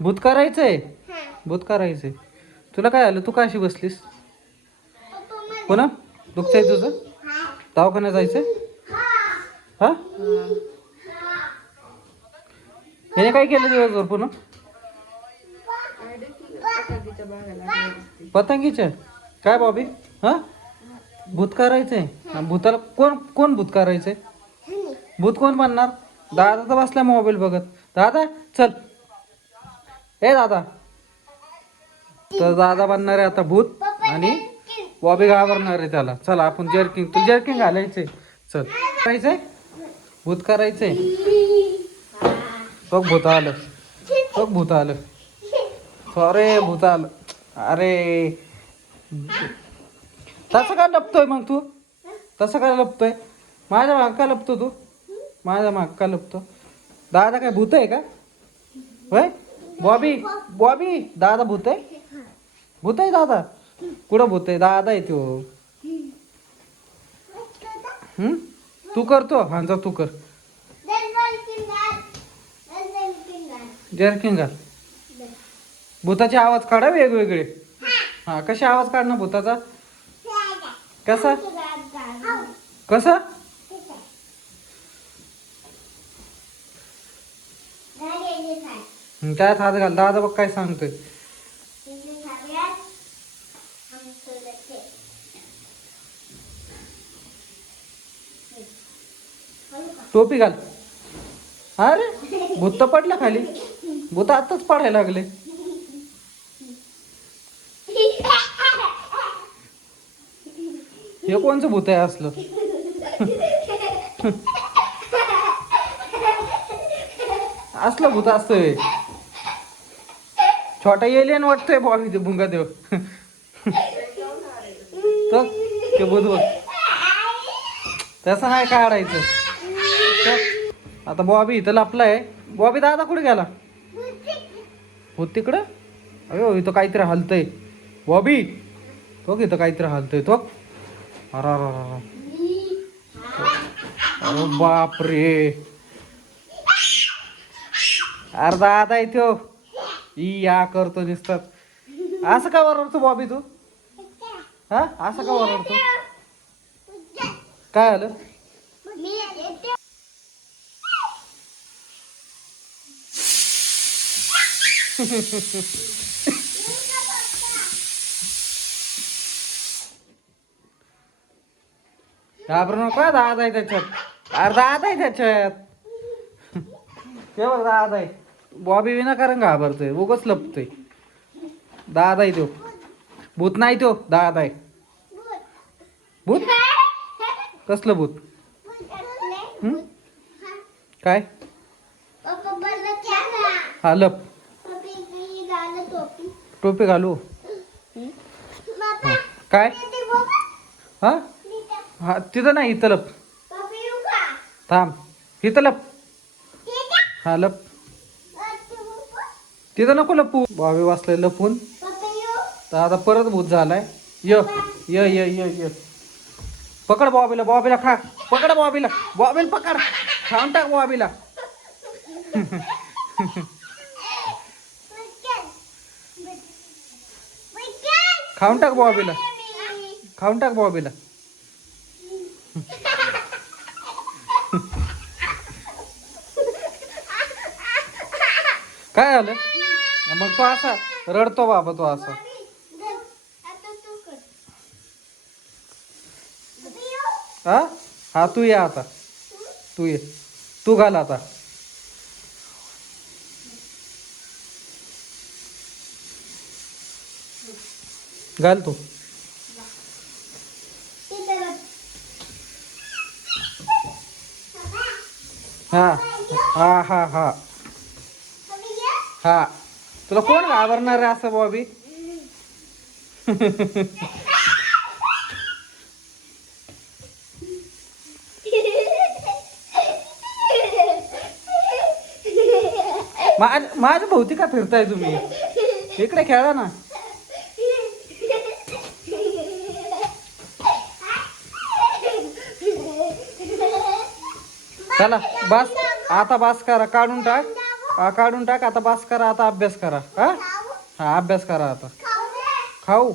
भूत करायचंय. भूत करायचंय. तुला काय आलं? तू का अशी बसलीस? हो ना, दुखतंय तुझं? दवाखान्यात जायचंय? हा, याने काय केलं दिवसभर पुन्हा? पतंगीच्या काय बॉबी? हा, भूत करायचंय. भूताला कोण कोण भूत करायचंय? भूत कोण बनणार? दादा तर बसला मोबाईल बघत. दादा चल. ए दादा. तर दादा बनणार आहे आता भूत आणि बॉबी घाबरणार आहे त्याला. चला आपण जर्किंग, तू जर्किंग घालायचंय. चल करायचंय, भूत करायचंय. बघ भूत आलं, बघ भूत आलं. अरे भूत आलं. अरे तसं काय लपतोय मग तू? तसं काय लपतोय? माझ्या माग का लपतो तू? माझ्या माग का लपतो? दादा काय भूत आहे का? होय बॉबी, बॉबी दादा भूत आहे? भूत आहे दादा? कुठं भूत आहे? दादा आहे तो. तू करतो? हा जा तू कर. जर्किंग घाल. भूताचे आवाज काढा वेगवेगळे. हा, कसे आवाज काढणं भूताचा? कसा कसा? त्यात हात घाल. दादा बघ काय सांगतोय. टोपी घाल. अरे भूत तर पडलं खाली. भूत आताच पडायला लागले. हे कोणचं भूत आहे असलं? असलं भूत असतंय. छोटा एलियन वाटतोय बॉबी ते भुंगा देव. तर ते भूत बघ. तसं नाही काढायचं. आता बॉबी इथं लपलाय. बॉबी दादा कुठे गेला? भूत तिकडं? अयो इथं काहीतरी हलतंय. बॉबी तो इथं काहीतरी हलतंय तो. अरे बाप रे. अरे दादा इथं या करतो दिसतात. असं का ओरडतो बॉबी तू? हा, असं का ओरडतो? काय आलं? घाबरू नको. दादा आहे त्याच्यात. अरे दादा आहे त्याच्यात. ते बघ दादा आहे. बॉबी विनाकारण घाबरतोय, उगाच लपतोय. दादा आहे तो. भूत नाही तो, दादा आहे. भूत? कसलं भूत? काय? हा लप. टोपी घालू? काय? हा हा, तिथं नाही, इथं लप. थांब, इथं लप. हा लप. तिथं नको लपू. बॉबी वाचलंय लपून. तर आता परत भूत झालाय. य य य य य पकड बॉबीला. बॉबीला खा. पकड बॉबीला. बॉबीला पकड. खाऊन टाक बॉबीला. खाऊन टाक बॉबीला. खाऊन टाक बॉबीला. काय आलं मग? तो असा रडतो बाबा, तो असा. हा हा, तू ये आता. तू ये. तू घाल आता. घाल तू. हा हा हा हा हा. तुला कोण घाबरणार आहे असं बॉबी? माझ्या भोवती का फिरताय तुम्ही? इकडे खेळा ना. चला बस आता, बस करा. काढून टाक. काढून टाक आता, बस करा आता, अभ्यास करा. हा हा, अभ्यास करा आता. खाऊ